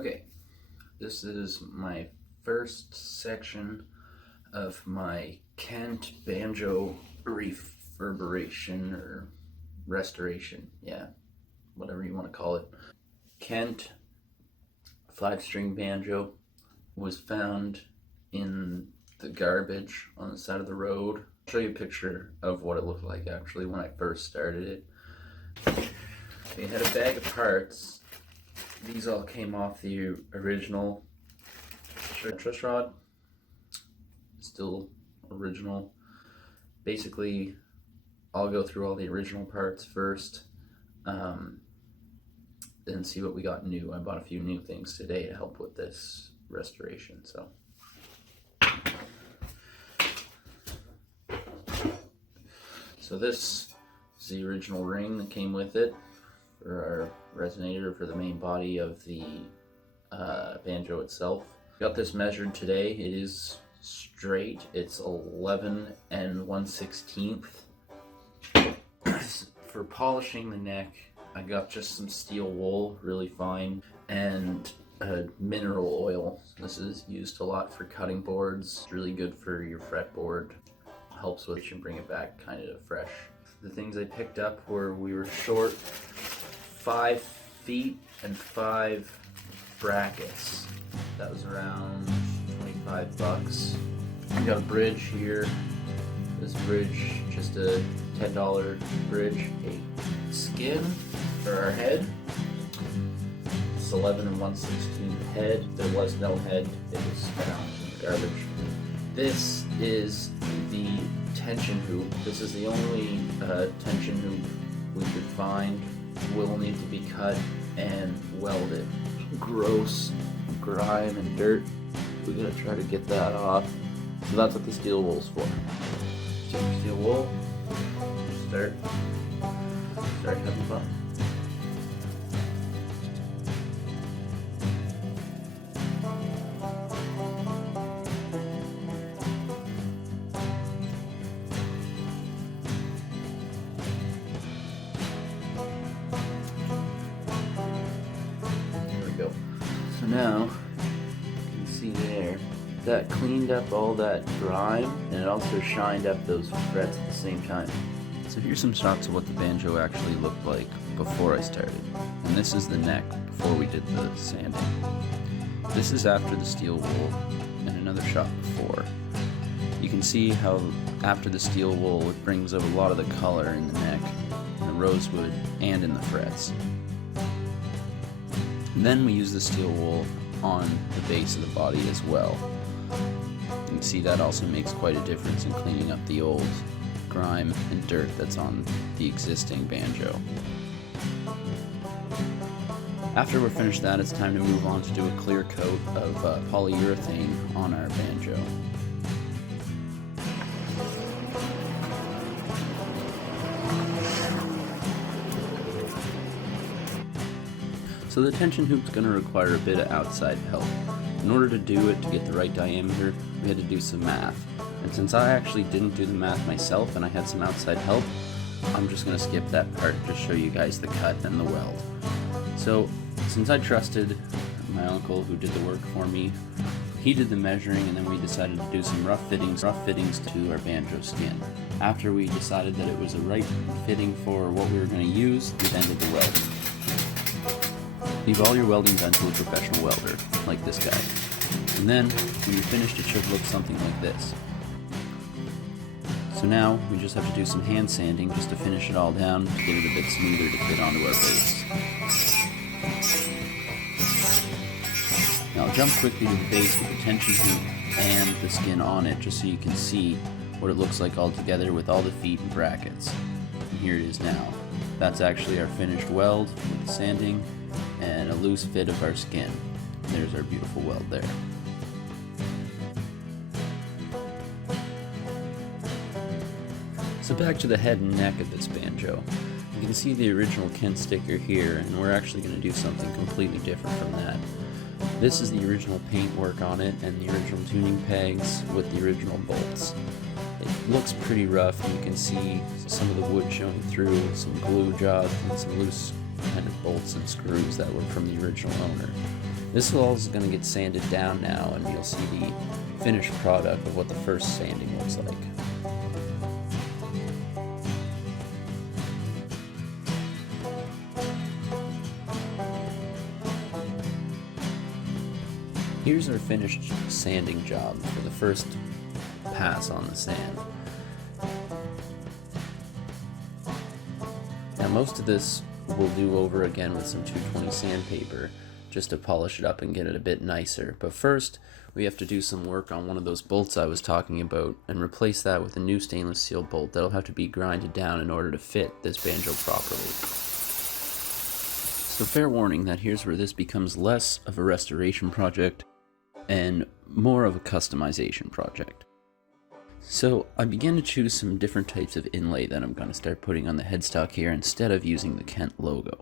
Okay, this is my first section of my Kent Banjo reverberation or restoration, yeah, whatever you want to call it. Kent 5-string banjo was found in the garbage on the side of the road. I'll show you a picture of what it looked like actually when I first started it. They had a bag of parts. These all came off the original truss rod, still original. Basically, I'll go through all the original parts first, then see what we got new. I bought a few new things today to help with this restoration. So this is the original ring that came with it for our resonator for the main body of the banjo itself. Got this measured today. It is straight. It's 11 1/16. For polishing the neck, I got just some steel wool, really fine, and mineral oil. This is used a lot for cutting boards. It's really good for your fretboard. Helps with it and bring it back kind of fresh. The things I picked up were, we were short 5 feet and 5 brackets. That was around $25. We got a bridge here. This bridge, just a $10 bridge. A skin for our head. It's 11 1/16 head. There was no head. It was found in the garbage. This is the tension hoop. This is the only tension hoop we could find. Will need to be cut and welded. Gross grime and dirt. We gotta try to get that off. So that's what the steel wool's for. Steel wool. Start having fun. So now, you can see there, that cleaned up all that grime, and it also shined up those frets at the same time. So here's some shots of what the banjo actually looked like before I started. And this is the neck before we did the sanding. This is after the steel wool, and another shot before. You can see how after the steel wool it brings out a lot of the color in the neck, in the rosewood, and in the frets. And then we use the steel wool on the base of the body as well. You can see that also makes quite a difference in cleaning up the old grime and dirt that's on the existing banjo. After we're finished that, it's time to move on to do a clear coat of polyurethane on our banjo. So the tension hoop's going to require a bit of outside help. In order to do it, to get the right diameter, we had to do some math. And since I actually didn't do the math myself and I had some outside help, I'm just going to skip that part and just show you guys the cut and the weld. So since I trusted my uncle who did the work for me, he did the measuring, and then we decided to do some rough fittings to our banjo skin. After we decided that it was the right fitting for what we were going to use, we then did the welding. Leave all your welding done to a professional welder, like this guy. And then, when you're finished, it should look something like this. So now, we just have to do some hand sanding just to finish it all down, to get it a bit smoother to fit onto our base. Now I'll jump quickly to the base with the tension hoop and the skin on it, just so you can see what it looks like all together with all the feet and brackets. And here it is now. That's actually our finished weld with the sanding and a loose fit of our skin. There's our beautiful weld there. So back to the head and neck of this banjo. You can see the original Kent sticker here, and we're actually going to do something completely different from that. This is the original paintwork on it and the original tuning pegs with the original bolts. It looks pretty rough, and you can see some of the wood showing through, some glue job and some loose kind of bolts and screws that were from the original owner. This all is going to get sanded down now, and you'll see the finished product of what the first sanding looks like. Here's our finished sanding job for the first pass on the sand. Now most of this we'll do over again with some 220 sandpaper just to polish it up and get it a bit nicer. But first we have to do some work on one of those bolts I was talking about and replace that with a new stainless steel bolt that'll have to be grinded down in order to fit this banjo properly. So fair warning that here's where this becomes less of a restoration project and more of a customization project. So I began to choose some different types of inlay that I'm going to start putting on the headstock here instead of using the Kent logo.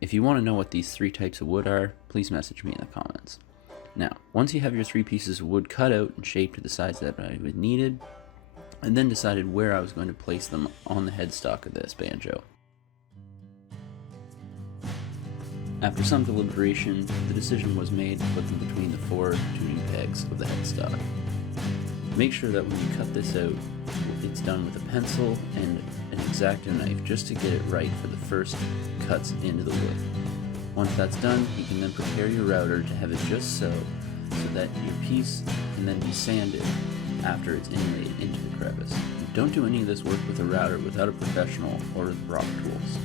If you want to know what these 3 types of wood are, please message me in the comments. Now, once you have your 3 pieces of wood cut out and shaped to the size that I would needed, I then decided where I was going to place them on the headstock of this banjo. After some deliberation, the decision was made to put them between the 4 tuning pegs of the headstock. Make sure that when you cut this out, it's done with a pencil and an X-Acto knife just to get it right for the first cuts into the wood. Once that's done, you can then prepare your router to have it just so that your piece can then be sanded after it's inlaid into the crevice. Don't do any of this work with a router without a professional or with rock tools.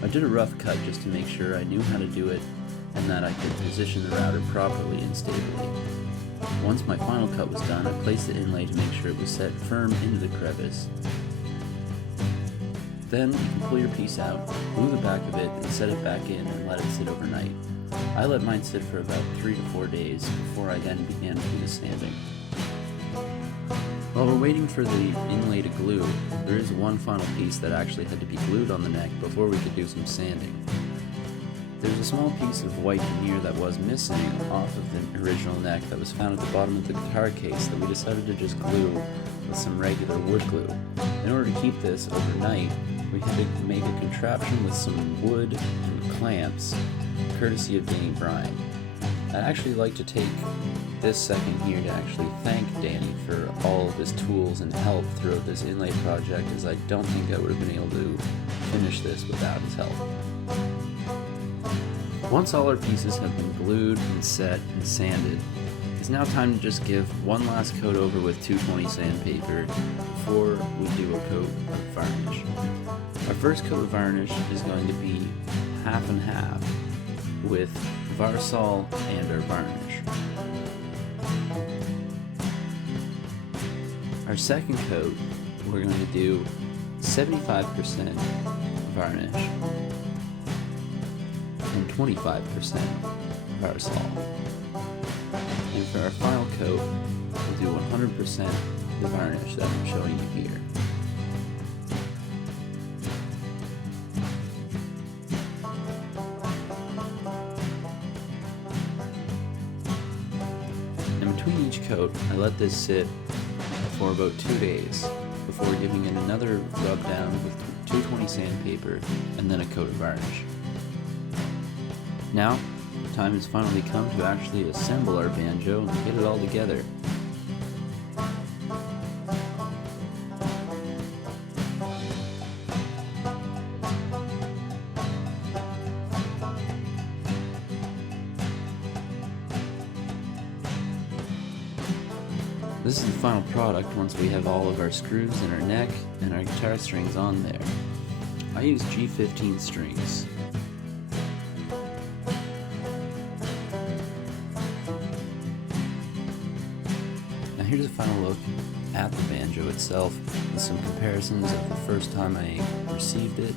I did a rough cut just to make sure I knew how to do it and that I could position the router properly and stably. Once my final cut was done, I placed the inlay to make sure it was set firm into the crevice. Then you can pull your piece out, glue the back of it, and set it back in and let it sit overnight. I let mine sit for about 3 to 4 days before I then began to do the sanding. While we're waiting for the inlay to glue, there is one final piece that actually had to be glued on the neck before we could do some sanding. There's a small piece of white veneer that was missing off of the original neck that was found at the bottom of the guitar case that we decided to just glue with some regular wood glue. In order to keep this overnight, we had to make a contraption with some wood and clamps, courtesy of Danny Bryan. I'd actually like to take this second here to actually thank Danny for all of his tools and help throughout this inlay project, as I don't think I would have been able to finish this without his help. Once all our pieces have been glued and set and sanded, it's now time to just give one last coat over with 220 sandpaper before we do a coat of varnish. Our first coat of varnish is going to be half and half with Varsol and our varnish. Our second coat, we're going to do 75% varnish and 25% Varsol. And for our final coat, we'll do 100% the varnish that I'm showing you here. And between each coat, I let this sit for about 2 days before giving it another rub down with 220 sandpaper and then a coat of varnish. Now, the time has finally come to actually assemble our banjo and get it all together. This is the final product once we have all of our screws in our neck and our guitar strings on there. I use G15 strings. Now here's a final look at the banjo itself with some comparisons of the first time I received it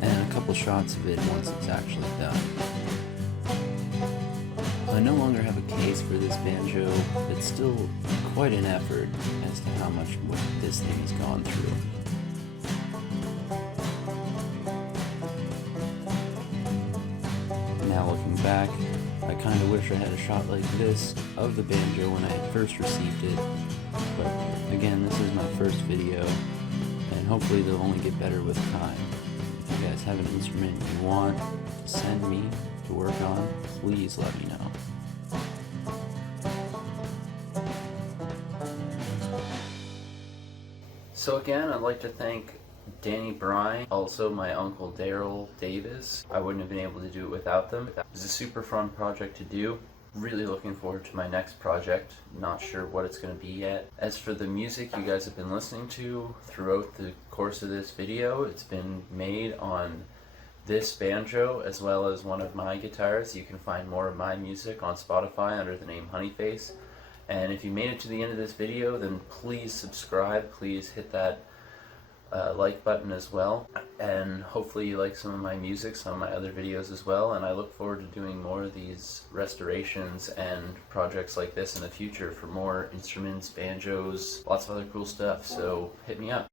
and a couple shots of it once it's actually done. I no longer have a case for this banjo. It's still quite an effort as to how much work this thing has gone through. Now looking back, I kind of wish I had a shot like this of the banjo when I had first received it, but again, this is my first video, and hopefully they'll only get better with time. If you guys have an instrument you want to send me to work on, please let me know. So again, I'd like to thank Danny Bryan, also my uncle Daryl Davis. I wouldn't have been able to do it without them. It was a super fun project to do. Really looking forward to my next project. Not sure what it's going to be yet. As for the music you guys have been listening to throughout the course of this video, it's been made on this banjo as well as one of my guitars. You can find more of my music on Spotify under the name Honeyface. And if you made it to the end of this video, then please subscribe. Please hit that like button as well. And hopefully you like some of my music, some of my other videos as well. And I look forward to doing more of these restorations and projects like this in the future for more instruments, banjos, lots of other cool stuff. So hit me up.